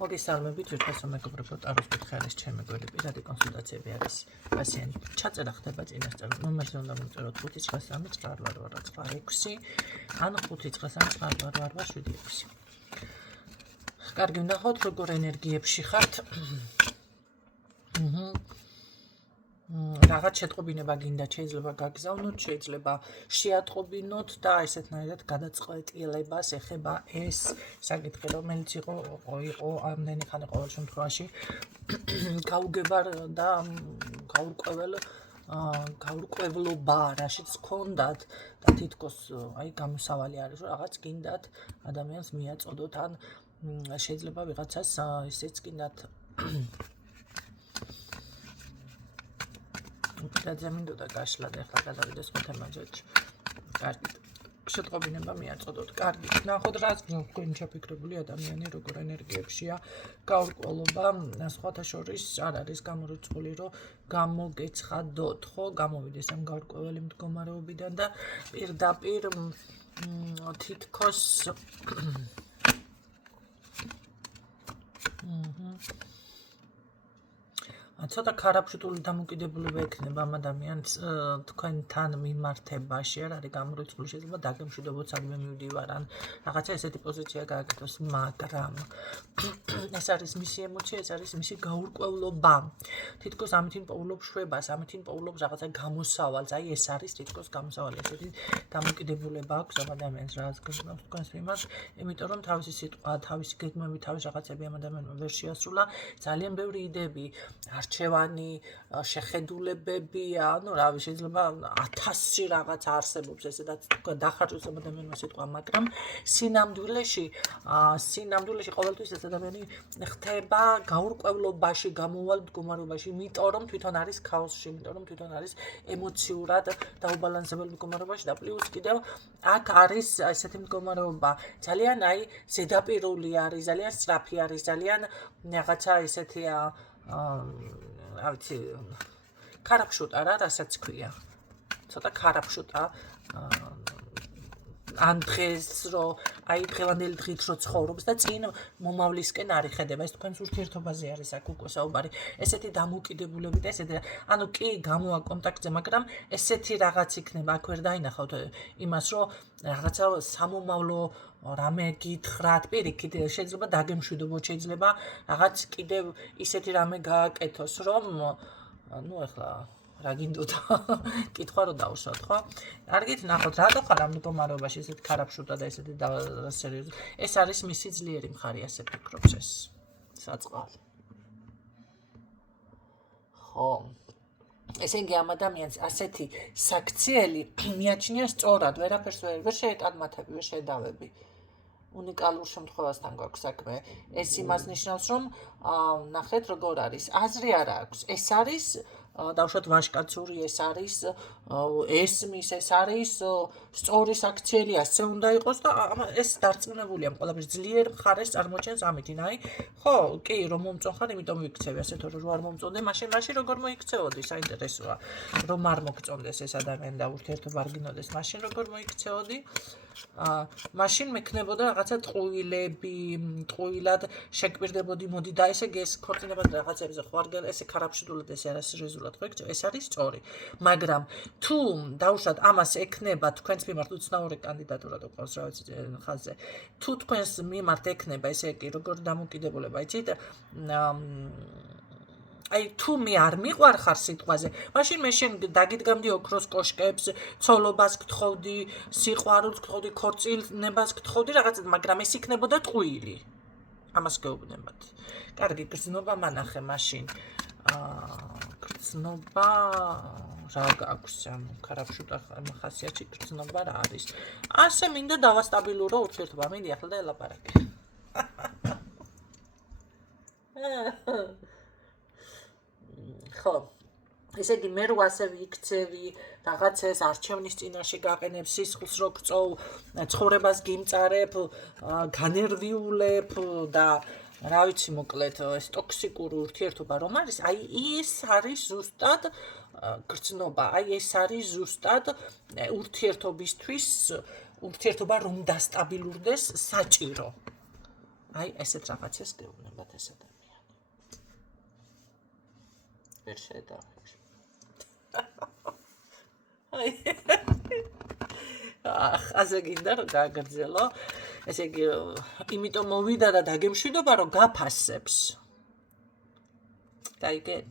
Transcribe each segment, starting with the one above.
მოგესალმებით, ვირთვასო მეგობრებო, ტაროს კითხე არის ჩემი გველი, პირადი კონსულტაციები არის პაციენტი. ჩაწერა ხდება წინასწარ, ნომერზე უნდა მომწეროთ 5938886, ან 5938876. კარგი, ვნახოთ, როგორ ენერგიებში ხართ. რაღაც შეტყობინება გინდა, შეიძლება გაგზავნოთ, შეიძლება შეატყობინოთ და ესეთნაირად გადაწყვეტილებას ეხება ეს საკითხი, რომელიც იყო ამდენი ხანი ყოველ შემთხვევაში გაუგებარ და გაურკვევლობა რაშიც გქონდათ და თითქოს გამოსავალი არის, რომ რაღაც გინდათ ადამიანს მიაწოდოთ ან შეიძლება ვიღაცას ისეც გინდათ და მინდოდა გაშლა და ახლა გადავიდეს ხუთემაჯეთში. კარგი. შეტყობინება მიაწოდოთ. კარგი. ნახოთ რაც თქვენ ჩაფიქრებული ადამიანი როგორ ენერგიებშია. გაურკვევლობა სხვათა შორის არ არის გამორიცხული, რომ გამოგეცხადოთ, ხო? გამოვიდეს ამ გაურკვეველი მდგომარეობიდან და პირდაპირ თითქოს ცოტა ქარაფშუტული დამოკიდებულება ექნება ამ ადამიანს თქვენთან მიმართებაში, არ არის გამორიცხული, შეიძლება დაგემშვიდობოთ, სადმე მივდივარ, ან რაღაცა ესეთი პოზიცია გააკეთოს, მაგრამ ეს არის მისი ემოცია, ეს არის მისი გაურკვევლობა. თითქოს ამითინ პოულობს შვებას, ამითინ პოულობს რაღაცა გამოსავალს, ეს არის თითქოს გამოსავალი, ესეთი დამოკიდებულება აქვს ამ ადამიანს, რაღაც გრძნობს თქვენს მიმართ, იმიტომ რომ თავისი სიტყვა, თავისი გეგმები, თავის რაღაცები ამ ადამიანმა ვერ შეასრულა, ძალიან ბევრი იდეები არჩევანი, შეხედულებები, ანუ რავი, შეიძლება 1000 რაღაც არსებობს, ესედაც დახარჯოს ამ ადამიანმა სიტყვა, მაგრამ სინამდვილეში ყოველთვის ეს ადამიანი ხდება გაურკვევლობაში, გამოვალ მდგომარეობაში, იმიტომ რომ თვითონ არის ქაოსში, იმიტომ რომ თვითონ არის ემოციურად დაუბალანსებელ მდგომარეობაში და პლუს კიდევ აქ არის ესეთი მდგომარეობა, ძალიან ზედაპირული არის, ძალიან სწრაფი არის, ძალიან რაღაცა ესეთია რა ვიცი, ქარაფშუტა რა, რასაც ქვია. ცოტა ქარაფშუტა ან დღეს რომ დღევანდელი დღით რო ცხოვრობს და წინ მომავლისკენ არ იხედება, ეს თქვენს ურთიერთობაზე არის აქ უკვე საუბარი. ესეთი დამოკიდებულებით, ესეთი, ანუ კი გამოვა კონტაქტზე, მაგრამ ესეთი რაღაც იქნება, აქ ვერ დაინახავთ იმას, რომ რაღაცა სამომავლო რამე გითხრათ, პირიქით, შეიძლება დაგემშვიდობოთ, შეიძლება რაღაც კიდევ ისეთი რამე გააკეთოს, რომ ეხლა რა გინდოდა? კითხვა რო დავუშვათ, ხო? კარგით, ნახოთ, რატო ხარ ამ მდგომარეობაში ესეთი ქარაფშუტა და ესეთი სერიოზული? ეს არის მისი ძლიერი მხარე, ასე ფიქრობს ეს საწყალი. ხო. ესე იგი ამ ადამიანს ასეთი საქციელი მიაჩნია სწორად, ვერაფერს ვერ შეეტანმათები, ვერ შედავები. უნიკალურ შემთხვევასთან გვაქვს საქმე. ეს იმას ნიშნავს, რომ ნახეთ როგორ არის. აზრი არ აქვს. ეს არის დავუშვათ ვაჟკაცური, ეს არის ესმის, ეს არის სწორი საქციელი, ასე უნდა იყოს და ეს დარწმუნებულია ყველაფერს ძლიერ მხარეს წარმოჩენს ამითინ. ხო, კი, რომ მომწონ ხარ, იმიტომ ვიქცევი, ასეთ რომ არ მომწონდე, მაშინ როგორ მოიქცეოდი, საინტერესოა. რომ არ მოგწონდეს ეს ადამიანი და ურთიერთობა არ გინოდეს, მაშინ როგორ მოიქცეოდი? მაშინ მექნებოდა რაღაცა ტყუილად შეგვირდებოდი, მოდი და ესე ეს ქორწინებას რაღაცებზე ხო არ ესე ქარაფშუტულად ესე არასერიოზულად ხო იქცევ, ეს არის სწორი. მაგრამ თუ დავუშვათ ამას ექნება თქვენს მიმართ უცნაური კანდიდატურა თუ ყავს რა ვიცი ხაზზე, თუ თქვენს მიმართ ექნება ესე კი როგორ დამოკიდებულება, იცით, თუ მე არ მიყვარ ხარ სიტყვაზე, მაშინ მე შენ დაგიდგამდი ოქროს კოშკებს, ცოლობას გთხოვდი, სიყვარულს გთხოვდი, ქორწინებას გთხოვდი რაღაცა, მაგრამ ეს იქნებოდა ტყუილი. ამას გეუბნებათ. კარგი, გრძნობა მანახე მაშინ. გრძნობა რა გაქვს, ანუ ქარაფშუტა ხასიათში გრძნობა რა არის. ასე მინდა დავასტაბილურო ურთიერთობა, მინდი ახლა და ელაპარაკე. ხო, ესე იგი მე რო ასე ვიქცევი, რაღაცას არჩევნის წინაშე გაყენებ, სისხლს რო გწოვ, ცხოვრებას გიმწარებ, განერვიულებ და რა ვიცი, მოკლედ, ეს ტოქსიკური ურთიერთობა რომ არის, ეს არის ზუსტად გრძნობა, ეს არის ზუსტად ურთიერთობისთვის, ურთიერთობა რომ დასტაბილურდეს საჭირო. აი ესეთ რაღაცას გეუბნებათ ეს ადამიანი. ვერ შედავით. აი ასე გინდა რომ გააგრძელო. ესე იგი, იმიტომ მოვიდა და დაგემშვიდობა რომ გაფასებს. დაიგეთ?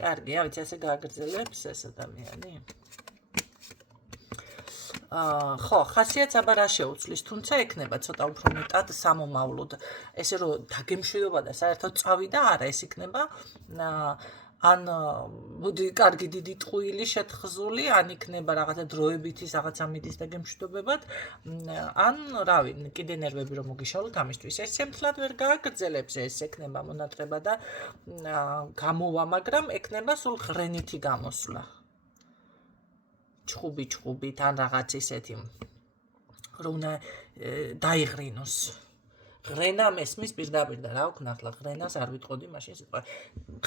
კარგი, ავით ასე გააგრძელებს ეს ადამიანი. ხო, ხასიათს აბა რა შეუცვლის, თუმცა ექნება ცოტა უფრო მეტად სამომავლოდ. ესე რომ დაგემშვიდობა და საერთოდ წავიდა, არა, ეს იქნება ან კარგი დიდი ტყუილი შეთხზული, ან იქნება რაღაცა დროებითი რაღაცა მიდის დაგემშვიდობებად, ან რავი, კიდე ნერვები რომ მოგიშალოთ ამისთვის. ეს შემთლად ვერ გააგრძელებს, ეს ექნება მონატრება და გამოვა, მაგრამ ექნება სულ ღრენითი გამოსვლა. ჩხუბით ან რაღაც ისეთი რომ დაიღრინოს. ღრენა მესმის პირდაპირ და რა ვქნა ახლა ღრენას არ ვიტყოდი მაშინ სიტყვა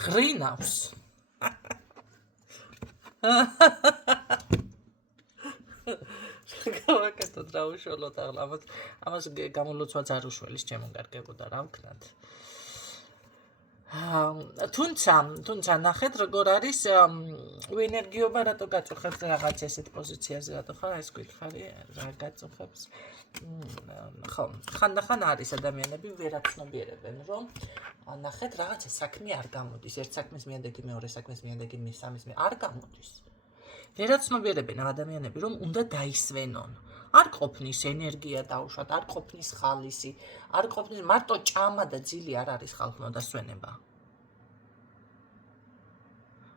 ღრინავს. გავაკეთოთ რა უშველოთ ახლა ამას გამოლოცვაც არ უშველის ჩემო გარგებო და რა ვქნათ. თუნცა ნახეთ როგორ არის ვენერგიობა რატო გაწუხებს რაღაც ესეთ პოზიციაზე რატო ხარ ეს გითხარი რა გაწუხებს ხო ხანდახან არის ადამიანები ვერაცნობიერებენ რომ ნახეთ რაღაცა საქმე არ გამოდის ერთ საქმის მიადეგი მეორე საქმის მიადეგი მესამის არ გამოდის ვერაცნობიერებენ ადამიანები რომ უნდა დაისვენონ არ ყოფნის ენერგია დაუშვათ, არ ყოფნის ხალისი, არ ყოფნის მარტო ჭამა და ძილი არ არის ხალხმა დასვენება.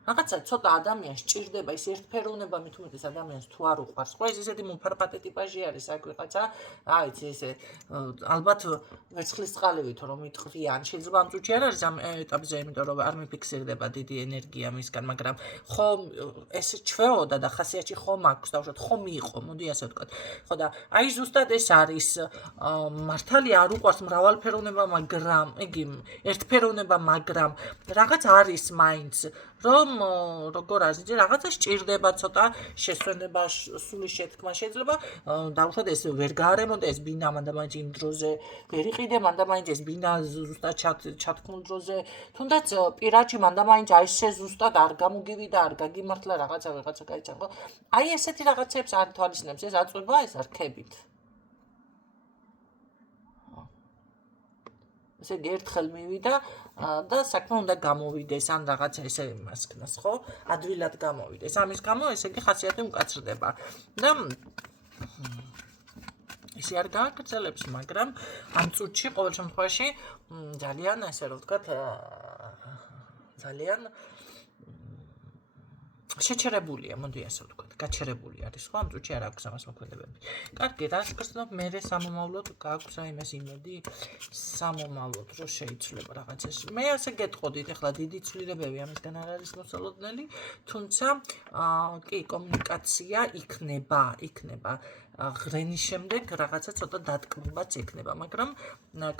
რაღაცა ცოტა ადამიანს ჭირდება ის ერთფეროვნება მით უმეტეს ადამიანს თუ არ უყვარს. ხო ეს ისეთი მოფარფატე ტიპაჟი არის აქ ვიღაცა, რა ვიცი ესე ალბათ ვერცხლის წყალივით რომ იტყრიან, შეიძლება ამ წუთში არ არის ამ ეტაპზე, იმიტომ რომ არ მიფიქსირდება დიდი ენერგია მისგან, მაგრამ ხო ეს ჩვეოდა და ხასიათი ხომ აქვს დაუშვათ, ხომ იყო, მოდი ასე ვთქვათ. ხო და აი ზუსტად ეს არის მართალია არ უყვარს მრავალფეროვნება, მაგრამ იგი ერთფეროვნება, მაგრამ რაღაც არის მაინც რომ როგორ არის რაღაცა სჭირდება ცოტა შესვენება სული შეთქმა შეიძლება დაუშვათ ეს ვერ გაარემონტეს ბინა მანდა მაინც იმ დროზე ვერ იყიდე მანდა მაინც ეს ბინა ზუსტად ჩათქმულ დროზე თუნდაც პირაჩი მანდა მაინც აი ესე ზუსტად არ გამოგივიდა არ გაგიმართლა რაღაცა გაიცან ხო აი ესეთი რაღაცებს არ თვალისწინებს ეს აწვება ეს არქებით ესე ერთხელ მივიდა და საქმე უნდა გამოვიდეს ან რაღაცა ესე იმას ქნას ხო ადვილად გამოვიდეს ამის გამო ესე იგი ხასიათი უკაცრდება და ისე არ გააგრძელებს მაგრამ ამ წუთში ყოველ შემთხვევაში ძალიან ასე რომ ვთქვათ ძალიან შეჩერებულია, მოდი ასე ვთქვათ, გაჩერებული არის, ხო, ამ წუთში არ აქვს ამას მოქმედებები. კარგი, რას გრძნობ მე სამომავლოდ გაქვს აი ეს იმედი სამომავლოდ რომ შეიცვლება რაღაცას. მე ასე გეტყოდით, ახლა დიდი ცვლილებები ამისგან არ არის მოსალოდნელი, თუმცა კი, კომუნიკაცია იქნება ღრენის შემდეგ რაღაცა ცოტა დატკბებაც ექნება, მაგრამ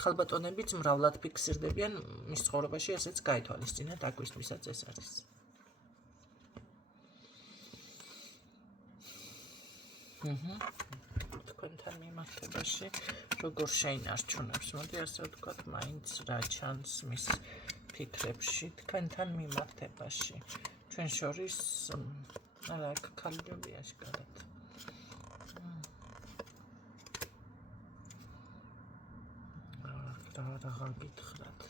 ქალბატონებიც მრავლად ფიქსირდებიან მის ცხოვრებაში, ესეც გაითვალისწინეთ, აგვისთვისაც ეს არის. თქვენთან მიმართებაში როგორ შეინარჩუნებს მოდი ასე ვთქვათ მაინც რა ჩანს მის ფიქრებში თქვენთან მიმართებაში ჩვენ შორის არა აქ ქალიჯობია შეგარად რა გითხრათ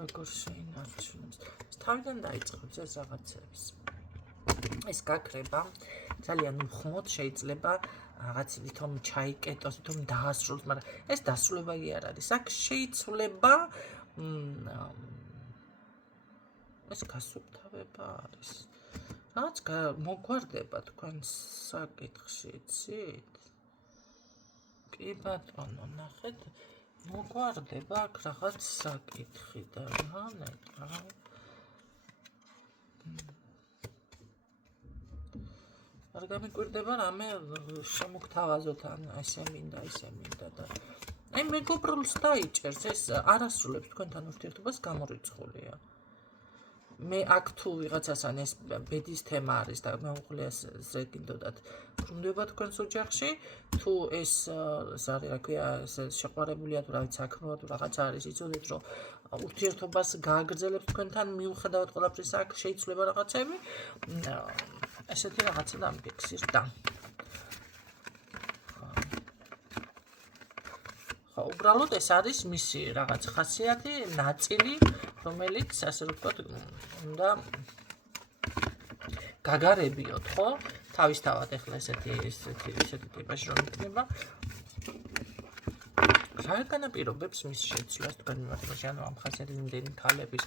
როგორ შეინარჩუნებს თავიდან დაიწყებს ეს რაღაცებს ეს გაქრება ძალიან უხმოდ შეიძლება რაღაც თვითონ ჩაიკეტოს, თვითონ დაასრულოს, მაგრამ ეს დასრულება კი არ არის. აქ შეიძლება ეს გასუფთავება არის. რაც მოგვარდება თქვენ საკითხში, იცით? კი ბატონო, ნახეთ, მოგვარდება აქ რაღაც საკითხი და რა ნეტყა. არ გამიკვირდება რამე შემოგთავაზოთ ან ესე მინდა და აი მეგობრულს დაიჭერს ეს არასრულებს თქვენთან ურთიერთობას გამორიცხულია მე აქ თუ ვიღაცასთან ეს ბედის თემა არის და მეუღლეს ზრეკინდოდათ ბრუნდება თქვენს ოჯახში, თუ ეს არის, რა ქვია, შეყვარებულია თუ რა ვიცი, საქმეა თუ რაღაცა არის, იცოდეთ რომ ურთიერთობას გააგრძელებთ თქვენთან მიუხედავად ყველაფრისა, აქ შეიძლება რაღაცები, ესეთი რაღაცა დამგექსირდა. ხო, უბრალოდ ეს არის მისი რაღაც ხასიათი, ნაწილი, რომელიც ასე რომ ვთქვათ, უნდა გაგარებიოთ, ხო? თავისთავად ეხლა ესეთი ტიპაში რომ იქნება. რა განაპირობებს მის შეცვლას თქვენ მიმართებაში, ანუ ამ ხასიათის იმდენი ქალების,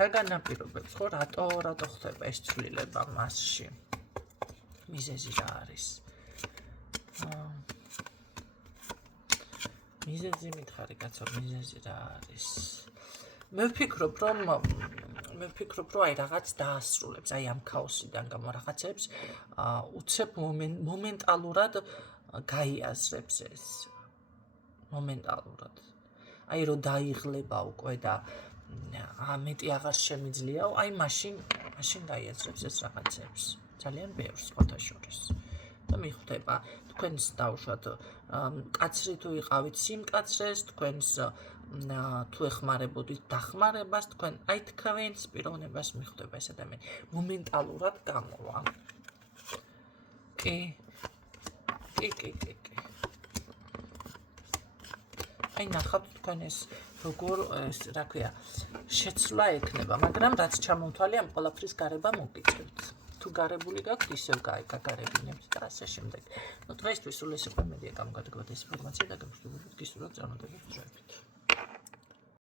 რა განაპირობებს, ხო? რატო ხდება ეს ცვლილება მასში? მიზეზი რა არის? მიზეზი მითხარი კაცო, მიზეზი რა არის? მე ვფიქრობ, რომ აი რაღაც დაასრულებს, აი ამ ქაოსიდან გამო რაღაცებს უცებ მომენტალურად გაიაზრებს ეს. მომენტალურად. აი რომ დაიღლება უკვე და მეტი აღარ შემიძლიაო, აი მაშინ გაიაზრებს ეს რაღაცებს. ძალიან ბევრს სხვათა შორის. და მიხვდება თქვენს დავუშვათ კაცრი თუ იყავით სიმკაცრეს, თქვენს თუ ეხმარებოდით დახმარებას, თქვენ აი თქვენს პიროვნებას მიხვდება ეს ადამიანი. მომენტალურად გამოვა. კი. აი ნახავთ თქვენ ეს როგორ რა ქვია შეცვლა ექნება, მაგრამ რაც ჩამოვთვალე ამ ყველაფრის გარება მოგიწევთ. თუ გარებული გაქვთ, ისევ გაგარებინებთ და ასე შემდეგ. ნუ დღეისთვის სულ ეს იყო, მედია გამოგადგებათ ეს ინფორმაცია და გაგრძელებთ გისურვებთ წარმატებებს დროებით.